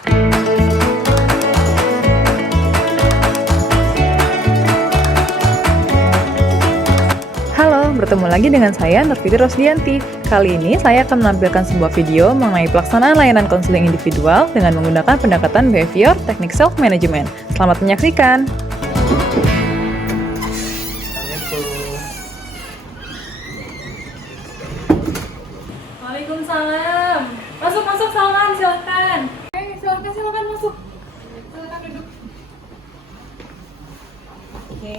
Halo, bertemu lagi dengan saya Nurfitri Rosdianti. Kali ini saya akan menampilkan sebuah video mengenai pelaksanaan layanan konseling individual dengan menggunakan pendekatan behavior teknik self management. Selamat menyaksikan. Waalaikumsalam. Masuk Salman, silakan. Silakan masuk. Silakan duduk. Oke.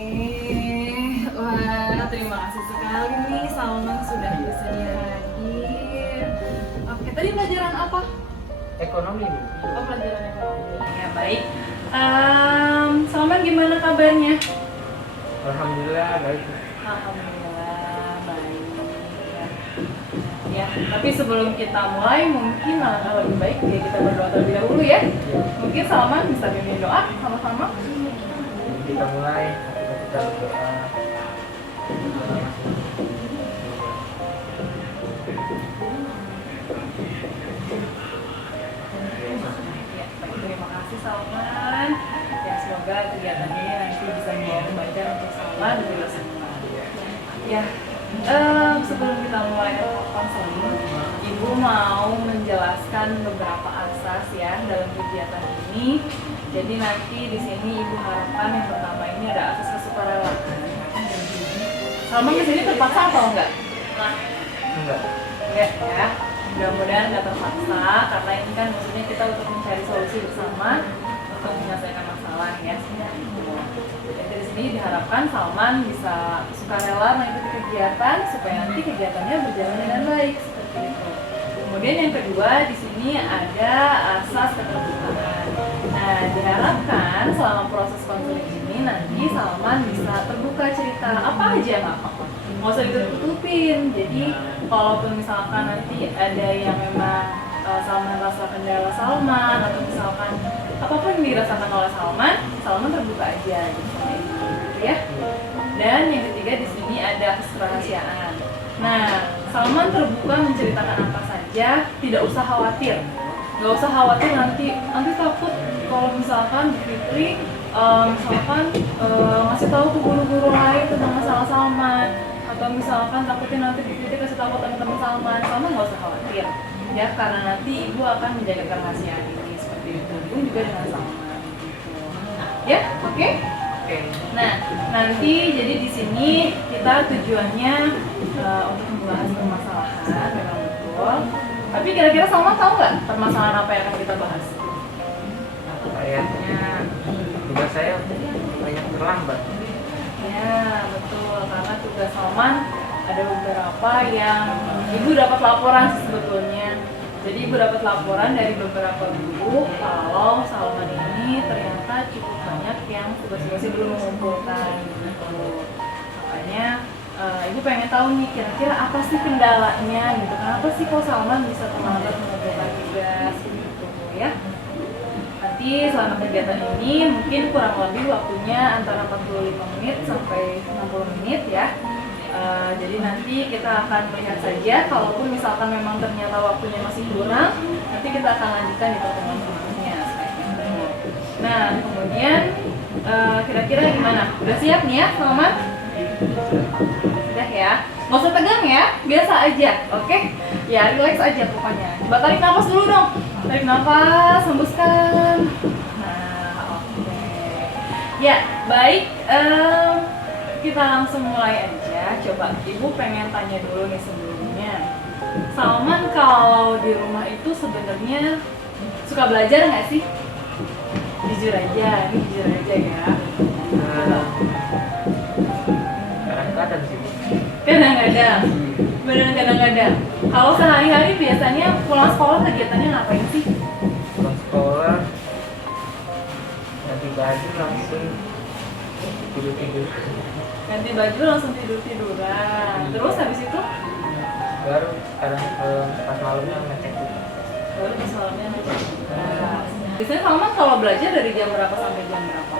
Wah, terima kasih sekali nih Salman sudah bersedia hadir. Oke, tadi pelajaran apa? Ekonomi. Oh, pelajaran ekonomi. Ya, baik. Salman gimana kabarnya? Alhamdulillah baik. Alhamdulillah baik. Ya, tapi sebelum kita mulai mungkin alangkah lebih baik ya kita berdoa terlebih dahulu ya. Mungkin Salman bisa bimbing doa sama-sama. Kita mulai, kita berdoa. Ya, baik, terima kasih Salman. Ya, semoga kegiatan ini nanti bisa membawa kebaikan untuk Salman dan juga semua. Ya, sebelum kita mulai konseling, Ibu mau menjelaskan beberapa asas ya dalam kegiatan ini. Jadi nanti di sini Ibu harapkan yang pertama ini ada asas kesukarela. Salman di sini terpaksa atau enggak? Enggak. Enggak ya. Mudah-mudahan nggak terpaksa karena ini kan maksudnya kita untuk mencari solusi bersama untuk menyelesaikan masalah ya. Jadi di sini diharapkan Salman bisa sukarela mengikuti kegiatan supaya nanti kegiatannya berjalan dengan baik seperti itu. Kemudian yang kedua di sini ada asas keterbukaan. Nah, diharapkan selama proses konseling ini nanti Salman bisa terbuka cerita apa aja nggak apa-apa, nggak usah ditutupin. Jadi kalaupun misalkan nanti ada yang memang Salman rasa kendala Salman atau misalkan apapun yang dirasakan oleh Salman terbuka aja gitu ya. Dan yang ketiga di sini ada kerahasiaan. Nah, Salman terbuka menceritakan apa saja, tidak usah khawatir. Nggak usah khawatir nanti takut kalau misalkan Bu Fitri misalkan ngasih tahu ke guru-guru lain tentang masalah Salman, atau misalkan takutnya nanti Bu Fitri kasih tahu teman-teman Salman nggak usah khawatir ya, karena nanti Ibu akan menjaga kerahasiaan ini seperti itu. Ibu juga dengan Salman gitu. Ya, oke? Nah, nanti jadi di sini kita tujuannya untuk membahas permasalahan memang betul. Tapi kira-kira Salman tahu nggak permasalahan apa yang akan kita bahas? Kayaknya tugas saya banyak terlambat. Ya, betul. Karena tugas Salman ada beberapa yang Ibu dapat laporan sebetulnya. Jadi Ibu dapat laporan dari beberapa guru kalau Salman ini ternyata cukup banyak yang tugas-tugasnya belum mengumpulkan gitu. Makanya Ibu pengen tahu nih kira-kira apa sih kendalanya gitu. Kenapa sih kok Salman bisa terlambat mengumpulkan tugas gitu ya. Nanti selama kegiatan ini mungkin kurang lebih waktunya antara 45 menit sampai 60 menit ya. Jadi nanti kita akan melihat saja, kalaupun misalkan memang ternyata waktunya masih kurang, nanti kita akan lanjutkan di pertemuan berikutnya. Nah, kemudian kira-kira gimana? Udah siap nih ya, Salman? Sudah ya? Nggak usah tegang ya, biasa aja, oke? Ya, relax aja pokoknya. Coba tarik nafas dulu dong. Tarik nafas, hembuskan. Nah, oke. Ya, baik. Kita langsung mulai aja. Coba Ibu pengen tanya dulu nih sebelumnya. Salman kalau di rumah itu sebenarnya suka belajar nggak sih? Jujur aja, ini jujur aja ya. Kadang-kadang sih. Kadang-kadang. Beneran kadang-kadang. Kalau sehari-hari biasanya pulang sekolah kegiatannya ngapain sih? Pulang sekolah ganti baju langsung tidur. Ganti baju langsung tidur-tiduran. Terus habis itu? Baru kadang pas malamnya ngecek tugas. Baru pas malamnya ngecek tugas. Biasanya Salman kalau belajar dari jam berapa sampai jam berapa?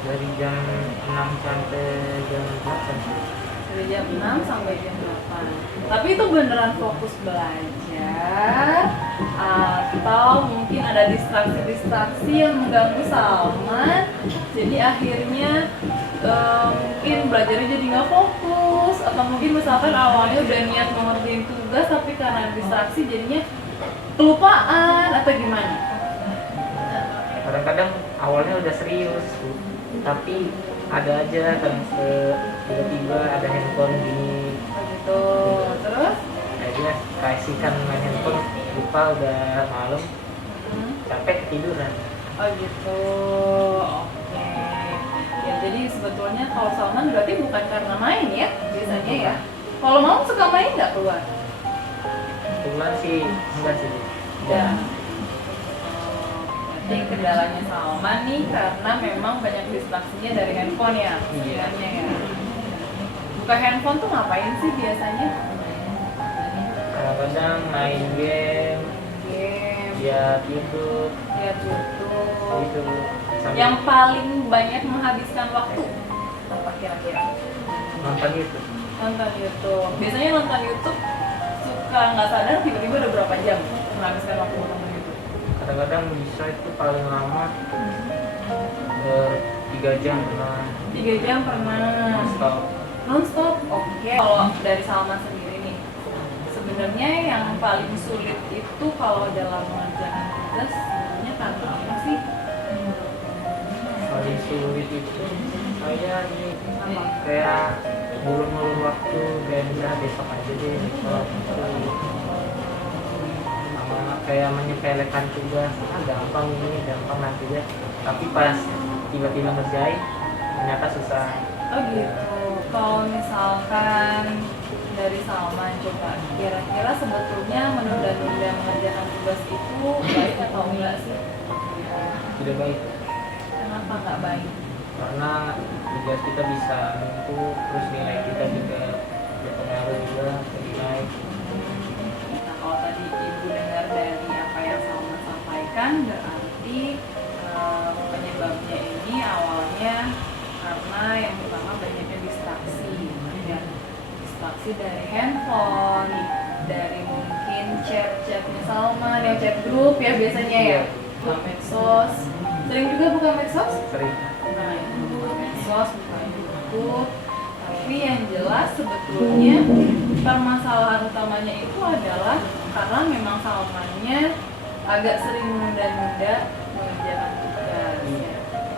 Dari jam 6 sampai jam 8. Dari jam 6 sampai jam 8. Tapi itu beneran fokus belajar atau mungkin ada distraksi-distraksi yang mengganggu Salman, jadi akhirnya mungkin belajarnya jadi nggak fokus, atau mungkin misalkan awalnya udah niat mengerjain tugas tapi karena distraksi jadinya kelupaan atau gimana? Kadang-kadang awalnya udah serius tapi ada aja kan tiba-tiba ada handphone gini, Gitu. Terus? akhirnya kasihkan main handphone, lupa udah malam, capek tiduran. Oh gitu. Oke. Ya jadi sebetulnya kalau Salman berarti bukan karena main ya biasanya ya. Kalau mau suka main nggak keluar? Kebetulan sih enggak sih. Ya. Berarti kendalanya Salman nih karena memang banyak distraksinya dari handphone ya. Iya. Sebenarnya ya. Buka handphone tuh ngapain sih biasanya? Kadang-kadang main game, Game, lihat YouTube lihat YouTube. gitu. Yang paling banyak menghabiskan waktu apa kira-kira? nonton YouTube. Nonton YouTube. Biasanya nonton YouTube suka nggak sadar tiba-tiba udah berapa jam menghabiskan waktu nonton YouTube? Kadang-kadang bisa itu paling lama 3 jam pernah. 3 jam pernah. Stop. Non-stop. Oke. Kalau dari Salman sendiri nih, sebenarnya yang paling sulit itu kalau dalam mengerjakan tugas sebenarnya karena apa sih? Paling sulit itu saya ini Apa? kayak ngulur-ngulur waktu, kayak udah besok aja deh besok gitu. Sama kayak menyepelekan tugas, gampang ini gampang nanti deh, tapi pas tiba-tiba ngerjain ternyata susah. Oh gitu. Kalau misalkan dari Salman coba, kira-kira sebetulnya menunda-nunda mengerjakan tugas itu baik atau enggak sih? Tidak baik Kenapa nggak baik? karena tugas kita bisa numpuk, terus nilai kita juga berpengaruh juga ke nilai. Nah, kalau tadi Ibu dengar dari apa yang Salman sampaikan, berarti penyebabnya ini awalnya karena yang pertama banyaknya distraksi, ya. Distraksi dari handphone, dari mungkin chat-chatnya Salman, yang chat grup ya biasanya ya, buka medsos. Sering juga buka medsos? Sering. Nah itu medsos, buka YouTube. Tapi yang jelas sebetulnya permasalahan utamanya itu adalah karena memang Salmannya agak sering menunda-nunda mengerjakan tugas ya.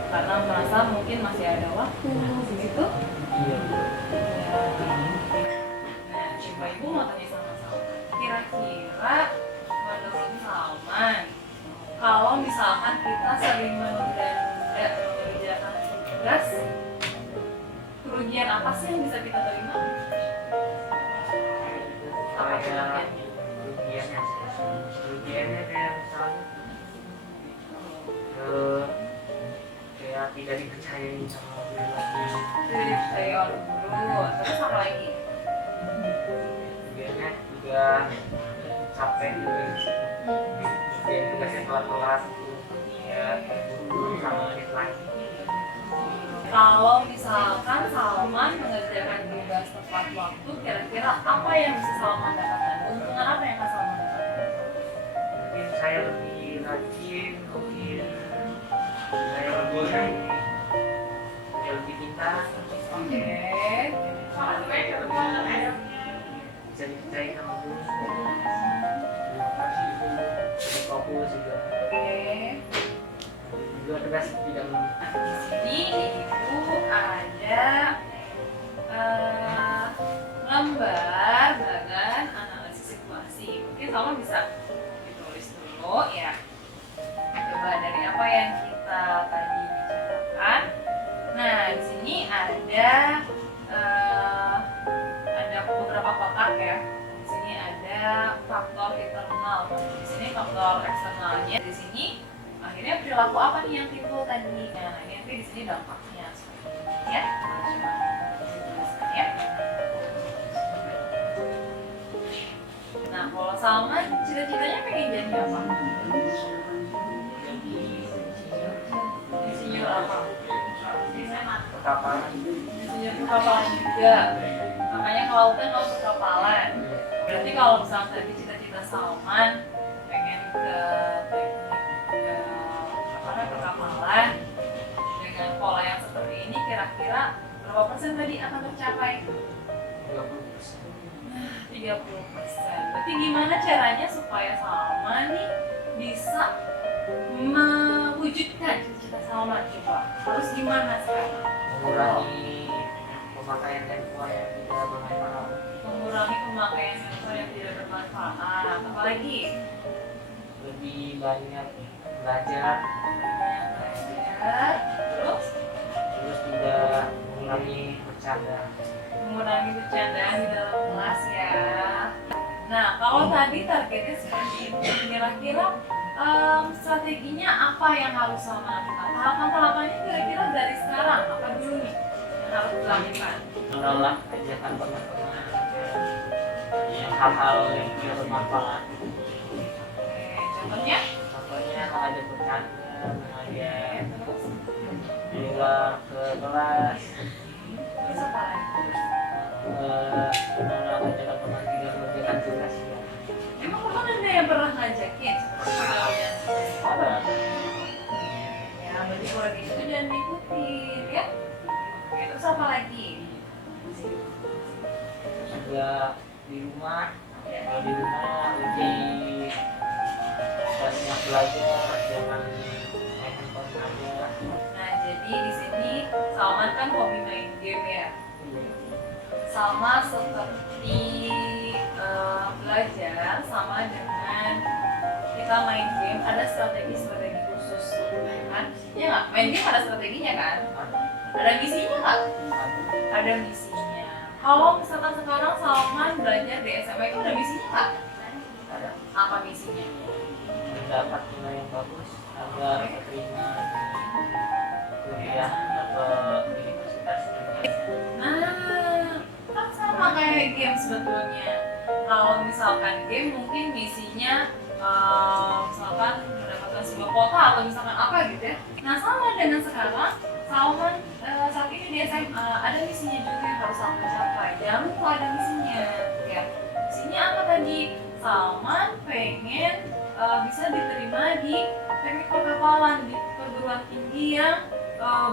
Karena merasa mungkin masih ada waktu begitu. Iya. Ya. Nah, coba Ibu mau tanya sama Salman. Kira-kira menurut Salman, kalau misalkan kita sering menunda-nunda mengerjakan tugas, kerugian apa sih yang bisa kita terima? Apa Kayak kerugiannya? kerugiannya kayak misalnya kayak tidak dipercayai sama guru lagi. Jadi dipercaya oleh guru, terus apa lagi? Kerugiannya juga capek juga. Dia tugasnya kelas-kelas ya guru sama deadline. Kalau misalkan Salman mengerjakan tugas tepat waktu, kira-kira apa yang bisa Salman dapatkan? Keuntungan apa yang akan Salman dapatkan? Mungkin saya lebih rajin, mungkin saya lebih pintar, Oke. bisa dipercaya sama guru, lebih fokus juga. Oke. Juga tugas tidak Di sini Ibu ada lembar dengan analisis situasi. Mungkin Salman bisa ditulis dulu ya. Coba dari apa yang kita tadi bicarakan. Nah, di sini ada beberapa kotak ya. Di sini ada faktor internal, di sini faktor eksternalnya. Di sini akhirnya perilaku apa nih yang timbul tadi? Nah, ini nanti di sini dampaknya seperti ini ya. Coba dituliskan ya. Nah, kalau Salman cita-citanya pengen jadi apa? Insinyur apa? perkapalan. Insinyur perkapalan juga. Makanya kelautan mau perkapalan. Berarti kalau misalnya tadi cita-cita Salman pengen ke teknik apa namanya perkapalan dengan pola yang seperti ini, kira-kira berapa persen tadi akan tercapai? 30%. Berarti gimana caranya supaya Salma nih bisa mewujudkan cita-cita Salma? Coba harus gimana sekarang? Mengurangi pemakaian handphone yang tidak bermanfaat. Mengurangi pemakaian handphone yang tidak bermanfaat. Apalagi Lebih banyak belajar, banyak belajar. Terus juga mengurangi bercanda. mengurangi bercandaan di dalam kelas ya. Nah, kalau tadi targetnya seperti itu, kira-kira strateginya apa yang harus Salma lakukan? Tahapan-tahapannya kira-kira dari sekarang apa dulu nih yang harus dilakukan? Menolak ajakan teman-teman yang hal-hal yang tidak bermanfaat. Oke, contohnya? Contohnya mengajak bercanda, mengajak Terus, di luar ke kelas, terus apa lagi? menolak ajakan teman tidak mengerjakan tugas. Emang teman ada yang pernah ngajakin? Ada Ya, berarti kalau gitu jangan diikutin ya. Oke, terus apa lagi? juga di rumah, kalau di rumah lebih banyak belajar, jangan main handphone aja. Nah, jadi di sini Salman kan hobi main game ya. Sama seperti belajar, sama dengan kita main game ada strategi-strategi khusus kan? Ya nggak? Main game ada strateginya kan? Ada misinya nggak? Ada misinya. Kalau misalkan sekarang Salman belajar di SMA itu ada misinya nggak? Ada Apa misinya? mendapat nilai yang bagus agar terima kuliah atau universitas. Nah, kan sama kayak game sebetulnya. Kalau misalkan game mungkin misinya misalkan mendapatkan sebuah kota atau misalkan apa gitu ya. Nah, sama dengan sekarang Salman saat ini di SMA ada misinya juga yang harus Salman capai. Jangan lupa ada misinya ya. Misinya apa tadi? Salman pengen bisa diterima di teknik perkapalan di perguruan tinggi yang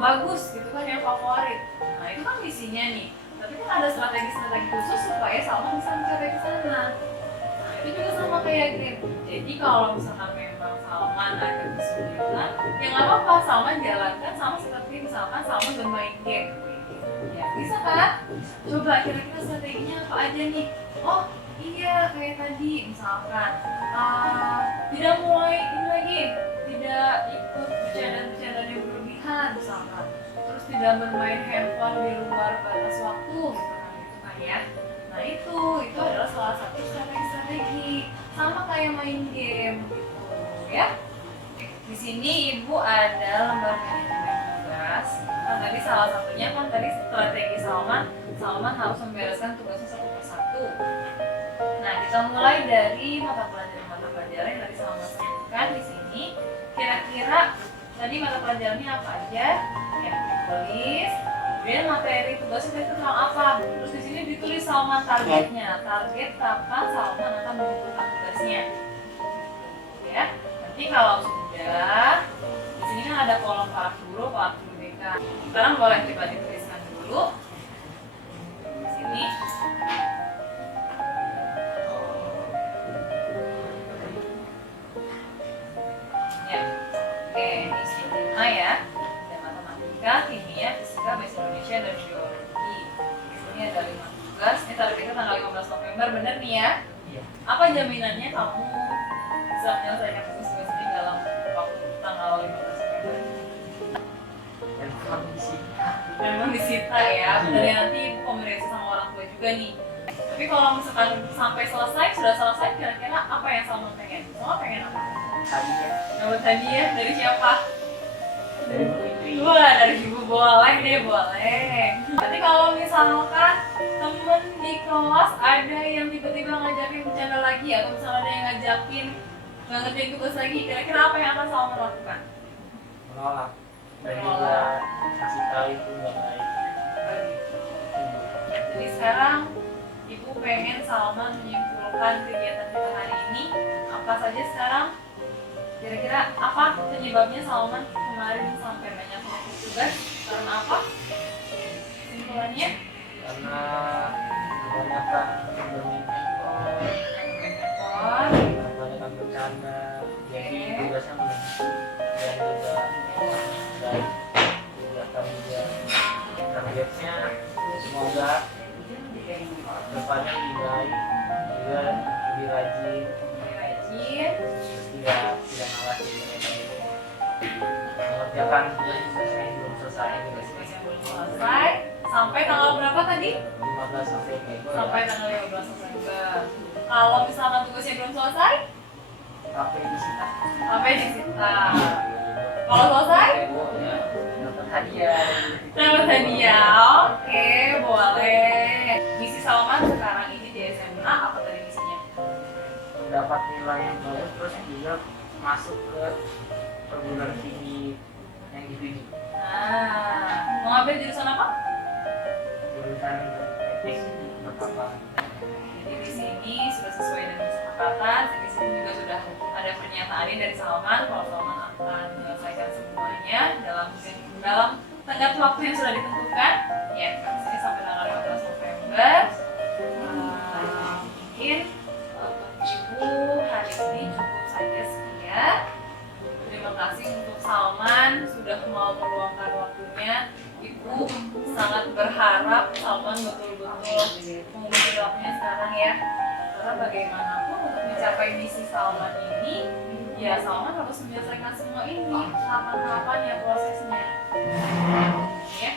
bagus gitu kan, yang favorit. Nah, itu kan misinya nih. Tapi kan ada strategi-strategi khusus supaya Salman bisa mencapai ke sana. Nah, itu juga sama kayak game. Jadi kalau misalkan memang Salman ada kesulitan, ya nggak apa-apa, Salman jalankan sama seperti misalkan Salman bermain game. Ya, bisa kan? Coba kira-kira strateginya apa aja nih? Oh iya, kayak tadi misalkan tidak mulai ini lagi, tidak ikut bercanda-bercanda yang berlebihan misalkan. Terus tidak bermain handphone di luar batas waktu gitu kan ya. Nah itu adalah salah satu strategi-strategi sama kayak main game gitu ya. Di sini ibu ada lembar manajemen tugas. Nah, tadi salah satunya kan tadi strategi Salman harus membereskan tugasnya satu persatu. Nah, kita mulai dari mata pelajaran yang tadi Salman sebutkan di sini. Kira-kira tadi mata pelajarannya apa aja? Ya, ditulis. Kemudian materi tugasnya itu tentang apa? Terus di sini ditulis Salman targetnya. Target kapan Salman akan mengumpulkan tugasnya. Ya, nanti kalau sudah di sini kan ada kolom para guru BK. Sekarang boleh coba dituliskan dulu di sini. Ya, oke, ini sistema ya. Ada matematika, kimia, fisika, bahasa Indonesia, dan biologi. Ini ada 5 tugas. Ini targetnya tanggal 15 November, bener nih ya? Iya. Apa jaminannya kamu bisa menyelesaikan tugas-tugas ini dalam waktu tanggal 15 November? Dan kondisi Memang disita ya, benar ya, nanti ibu komunikasi sama orang tua juga nih. Tapi kalau misalkan sampai selesai, sudah selesai, kira-kira apa yang Salman pengen? Salman pengen apa? tadi ya Dapat hadiah dari siapa? dari Bu Fitri. Wah, dari ibu boleh deh, boleh. Tapi kalau misalkan temen di kelas ada yang tiba-tiba ngajakin bercanda lagi, atau misalnya ada yang ngajakin nggak ngerjain tugas lagi, kira-kira apa yang akan Salman lakukan? Menolak dan juga kasih tahu itu nggak baik. Jadi sekarang ibu pengen Salman menyimpulkan kegiatan kita hari ini apa saja sekarang? Kira-kira apa penyebabnya Salman kemarin sampai banyak melakukan tugas? Karena apa? Simpulannya? Karena kebanyakan bermain handphone, Ekor. kebanyakan bercanda, jadi tugasnya menumpuk dan juga dari kegiatan juga targetnya semoga depannya lebih baik, juga lebih rajin, Rajin. terus tidak malas jadi mengerjakan tugas yang belum selesai juga sih. Tugas yang belum selesai. Sampai tanggal berapa tadi? 15 sampai Sampai tanggal 15 November. Kalau misalkan tugasnya belum selesai, HP disita. sampai disita. Kalau selesai, Ya, dapat hadiah. dapat hadiah. Oke, boleh. Misi Salman sekarang ini di SMA apa tadi misinya? Dapat nilai yang bagus, terus juga masuk ke perguruan tinggi yang dituju, Nah, mau ngambil jurusan apa? jurusan teknik perkapalan. Jadi di sini sudah sesuai dengan kesepakatan. Di sini juga sudah ada pernyataan dari Salman kalau Salman akan menyelesaikan semuanya dalam tenggat waktu yang sudah ditentukan. Ya, di sini sampai tanggal 15 November. Mungkin untuk Ibu hari ini cukup saja sekian. Terima kasih untuk Salman sudah mau meluangkan waktunya. Ibu sangat berharap Salman betul-betul mengubah waktunya sekarang ya. Karena bagaimanapun untuk mencapai misi Salman ini, ya Salman harus menyelesaikan semua ini, tahapan-tahapannya, prosesnya. Ya,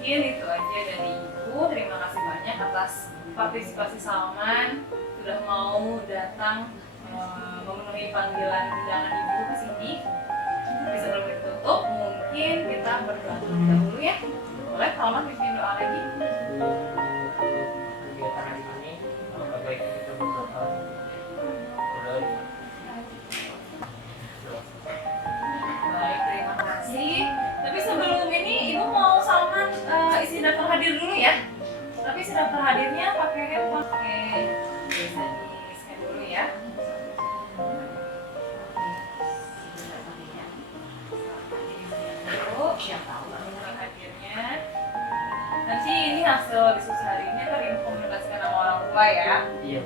mungkin itu aja dari Ibu. Terima kasih banyak atas partisipasi Salman sudah mau datang memenuhi panggilan undangan Ibu ke sini. Tapi sebelum ditutup, mungkin kita berdoa terlebih dahulu ya. Boleh Salman bikin doa lagi? Kegiatan hari ini, maka baiknya kita berdoa. Baik, terima kasih. Tapi sebelum ini, Ibu mau Salman isi daftar hadir dulu ya. Tapi isi daftar hadirnya pakai handphone. Oke, bisa di-scan dulu ya. Dulu, yang tahu daftar hadirnya. Nanti ini hasil diskusi hari ini akan dikomunikasikan sama orang tua ya. Iya.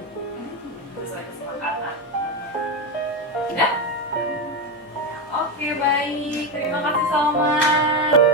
Sesuai kesepakatan. Udah? Oke, baik. Terima kasih Salman.